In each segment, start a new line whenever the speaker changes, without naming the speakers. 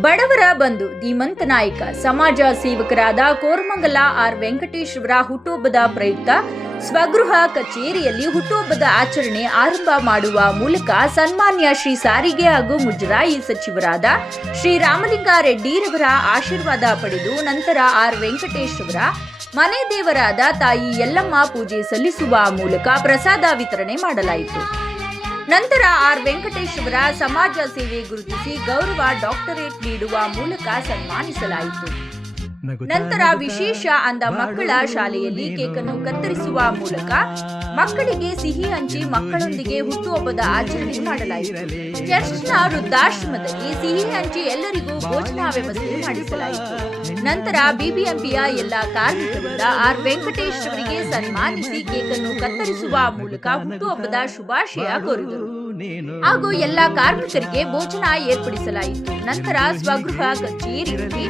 ಬಡವರ ಬಂಧು, ಧೀಮಂತ ನಾಯಕ, ಸಮಾಜ ಸೇವಕರಾದ ಕೋರಮಂಗಲ ಆರ್ ವೆಂಕಟೇಶ್ವರ ಹುಟ್ಟುಹಬ್ಬದ ಪ್ರಯುಕ್ತ ಸ್ವಗೃಹ ಕಚೇರಿಯಲ್ಲಿ ಹುಟ್ಟುಹಬ್ಬದ ಆಚರಣೆ ಆರಂಭ ಮಾಡುವ ಮೂಲಕ ಸನ್ಮಾನ್ಯ ಶ್ರೀ ಸಾರಿಗೆ ಹಾಗೂ ಮುಜರಾಯಿ ಸಚಿವರಾದ ಶ್ರೀ ರಾಮಲಿಂಗಾರೆಡ್ಡಿರವರ ಆಶೀರ್ವಾದ ಪಡೆದು ನಂತರ ಆರ್ ವೆಂಕಟೇಶ್ವರ ಮನೆ ದೇವರಾದ ತಾಯಿ ಯಲ್ಲಮ್ಮ ಪೂಜೆ ಸಲ್ಲಿಸುವ ಮೂಲಕ ಪ್ರಸಾದ ವಿತರಣೆ ಮಾಡಲಾಯಿತು. ನಂತರ ಆರ್ ವೆಂಕಟೇಶ್ವರ ಸಮಾಜ ಸೇವೆ ಗುರುತಿಸಿ ಗೌರವ ಡಾಕ್ಟರೇಟ್ ನೀಡುವ ಮೂಲಕ ಸನ್ಮಾನಿಸಲಾಯಿತು. ನಂತರ ವಿಶೇಷ ಅಂದ ಮಕ್ಕಳ ಶಾಲೆಯಲ್ಲಿ ಕೇಕನ್ನು ಕತ್ತರಿಸುವ ಮೂಲಕ ಮಕ್ಕಳಿಗೆ ಸಿಹಿ ಹಂಚಿ ಮಕ್ಕಳೊಂದಿಗೆ ಹುಟ್ಟುಹಬ್ಬದ ಆಚರಣೆ ಮಾಡಲಾಯಿತು. ಚರ್ಚ್ನ ವೃದ್ಧಾಶ್ರಮದಲ್ಲಿ ಸಿಹಿ ಹಂಚಿ ಎಲ್ಲರಿಗೂ ಭೋಜನ ವ್ಯವಸ್ಥೆ ಮಾಡಿಸಲಾಯಿತು. ನಂತರ ಬಿಬಿಎಂಪಿಯ ಎಲ್ಲ ಕಾರ್ಮಿಕರಿಂದ ಆರ್ ವೆಂಕಟೇಶ್ ಅವರಿಗೆ ಸನ್ಮಾನಿಸಿ ಕೇಕನ್ನು ಕತ್ತರಿಸುವ ಮೂಲಕ ಹುಟ್ಟುಹಬ್ಬದ ಶುಭಾಶಯ ಕೋರಿದರು. ಹಾಗೂ ಎಲ್ಲ ಕಾರ್ಮಿಕರಿಗೆ ಭೋಜನ ಏರ್ಪಡಿಸಲಾಯಿತು. ನಂತರ ಸ್ವಗೃಹ ಕಚೇರಿಯಲ್ಲಿ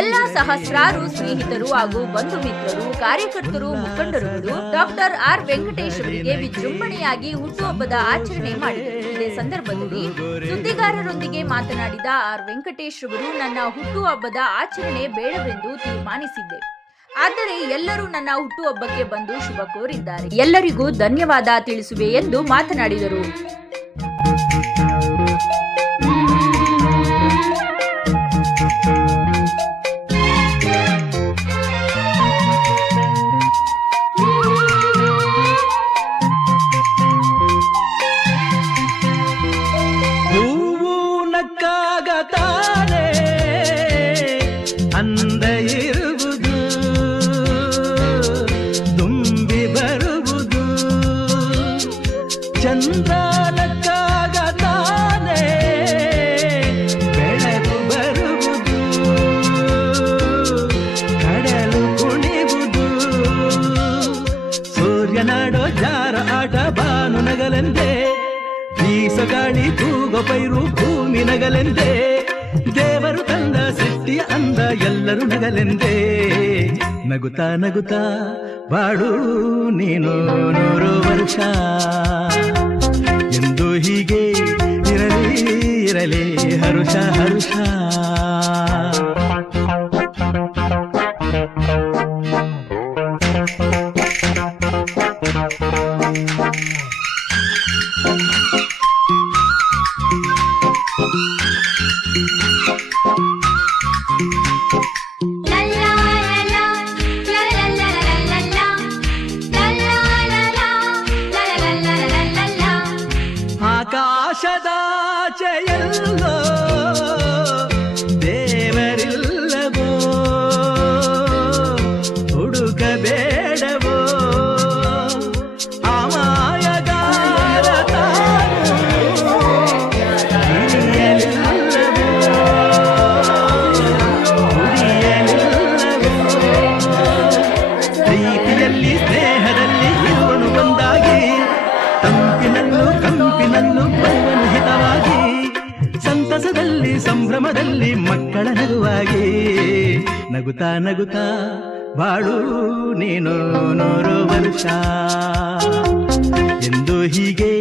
ಎಲ್ಲ ಸಹಸ್ರಾರು ಸ್ನೇಹಿತರು ಹಾಗೂ ಬಂಧು ಮಿತ್ರರು, ಕಾರ್ಯಕರ್ತರು, ಮುಖಂಡರುಗಳು, ಡಾಕ್ಟರ್ ಆರ್ ವೆಂಕಟೇಶ್ ಅವರಿಗೆ ವಿಜೃಂಭಣೆಯಾಗಿ ಹುಟ್ಟುಹಬ್ಬದ ಆಚರಣೆ ಮಾಡಿದರು. ಇದೇ ಸಂದರ್ಭದಲ್ಲಿ ಸುದ್ದಿಗಾರರೊಂದಿಗೆ ಮಾತನಾಡಿದ ಆರ್ ವೆಂಕಟೇಶ್ ಅವರು, ನನ್ನ ಹುಟ್ಟುಹಬ್ಬದ ಆಚರಣೆ ಬೇಡವೆಂದು ತೀರ್ಮಾನಿಸಿದ್ದೆ. ಆದರೆ ಎಲ್ಲರೂ ನನ್ನ ಹುಟ್ಟುಹಬ್ಬಕ್ಕೆ ಬಂದು ಶುಭ ಕೋರಿದ್ದಾರೆ. ಎಲ್ಲರಿಗೂ ಧನ್ಯವಾದ ತಿಳಿಸುವೆ ಎಂದು ಮಾತನಾಡಿದರು.
ತಾನೇ ಬೀಸಗಾಳಿ ತೂಗ ಪೈರು ಭೂಮಿ ನಗಲೆಂದೇ. ದೇವರು ತಂದ ಸೃಷ್ಟಿಯ ಅಂದ ಎಲ್ಲರೂ ನಗಲೆಂದೇ. ನಗುತ್ತಾ ನಗುತ್ತಾ ಬಾಳು ನೀನು ನೂರು ವರ್ಷ. ಎಂದು ಹೀಗೆ ಇರಲಿ ಇರಲಿ ಹರುಷ ಹರುಷ. ಸಂಭ್ರಮದಲ್ಲಿ ಮಕ್ಕಳ ನಗುವಾಗಿ ನಗುತ್ತಾ ನಗುತ್ತಾ ಬಾಳು ನೀನು ನೂರು ವರ್ಷ. ಎಂದು ಹೀಗೆ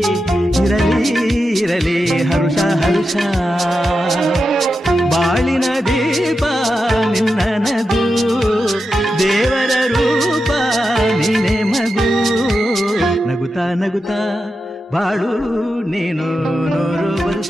ಇರಲಿ ಇರಲಿ, ಹರುಷ ಹರುಷ. ಬಾಳಿನ ದೀಪ ನಿನ್ನ ನಗು, ದೇವರ ರೂಪ ನೀನೆ ಮಗು. ನಗುತ್ತಾ ನಗುತ್ತಾ ಬಾಳು ನೀನು ನೂರು ವರ್ಷ.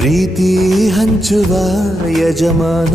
ಪ್ರೀತಿ ಹಂಚುವ ಯಜಮಾನ.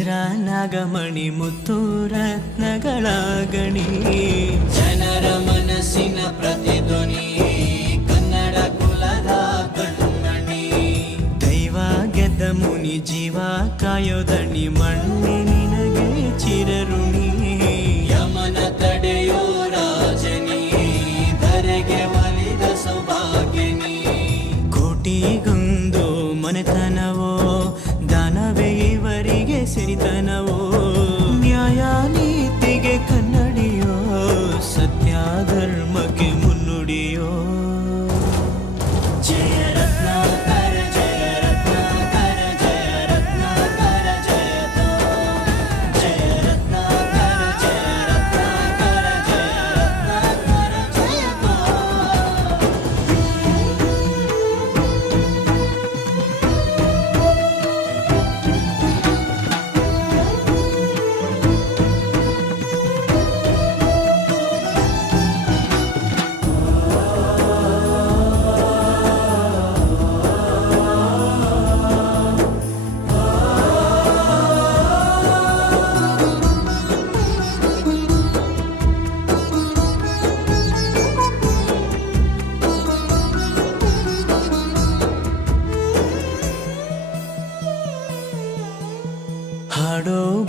వజ్రనగమణి ముత్తు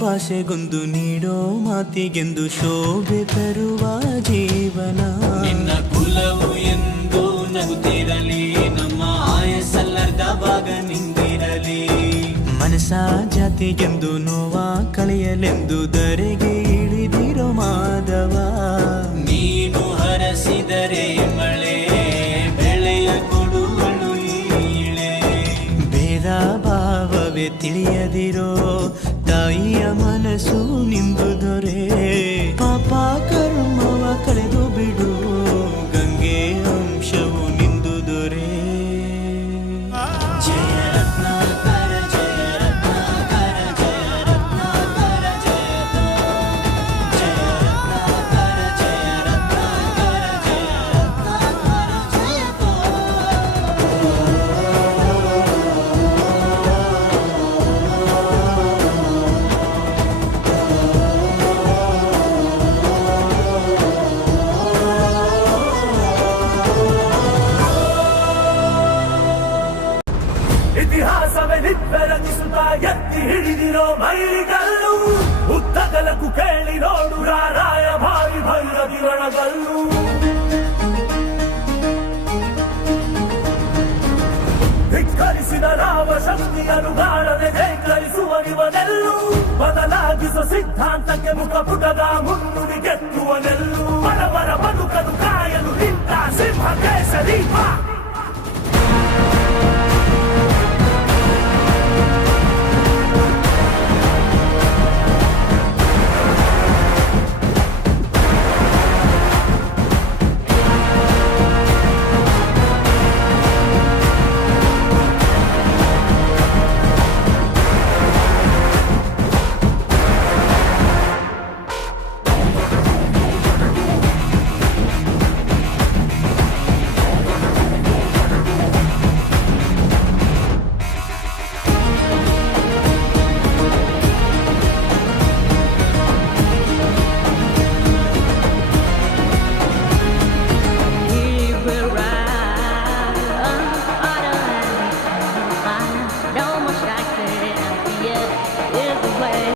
ಭಾಷೆಗೊಂದು ನೀಡೋ ಮಾತಿಗೆಂದು ಶೋಭೆ ತರುವ ಜೀವನ. ನಿನ್ನ ಕುಲವು ಎಂದು ನಗುತ್ತಿರಲಿ ನಮ್ಮ ಆಯಸಲ್ಲದ ಭಾಗ ನಿಂದಿರಲಿ ಮನಸ ಜಾತಿಗೆಂದು ನೋವ ಕಳೆಯಲೆಂದು ದರೆಗೆ ಇಳಿದಿರೋ ಮಾಧವ.
ಇತಿಹಾಸವೇ ನಿಬ್ಬೆರಗಿಸುತ್ತಾ ಎತ್ತಿ ಹಿಡಿದಿರೋ ಮೈಲಿಗಲ್ಲು ಉದ್ದಗಲಕ್ಕೂ ಕೇಳಿ ನೋಡು ರಾರಾಯ ಭಾರಿ ಭೈರದಿ ರಣಗಲ್ಲು ಧಿಕ್ಕರಿಸಿದ ರಾಮ ಶಕ್ತಿಯನ್ನು ಕಾಣದೆ ಧೈಕರಿಸುವ ಇವನೆಲ್ಲು ಬದಲಾಗಿಸುವ ಸಿದ್ಧಾಂತಕ್ಕೆ ಮುಖ ಪುಟದ ಮುನ್ನುಡಿ ಗೆತ್ತುವ ನೆಲ್ಲು ಬರಬರ ಬದುಕಲು ಕಾಯಲು ನಿಂತ ಸಿಂಹ ಕೇಸರಿ ಬಾ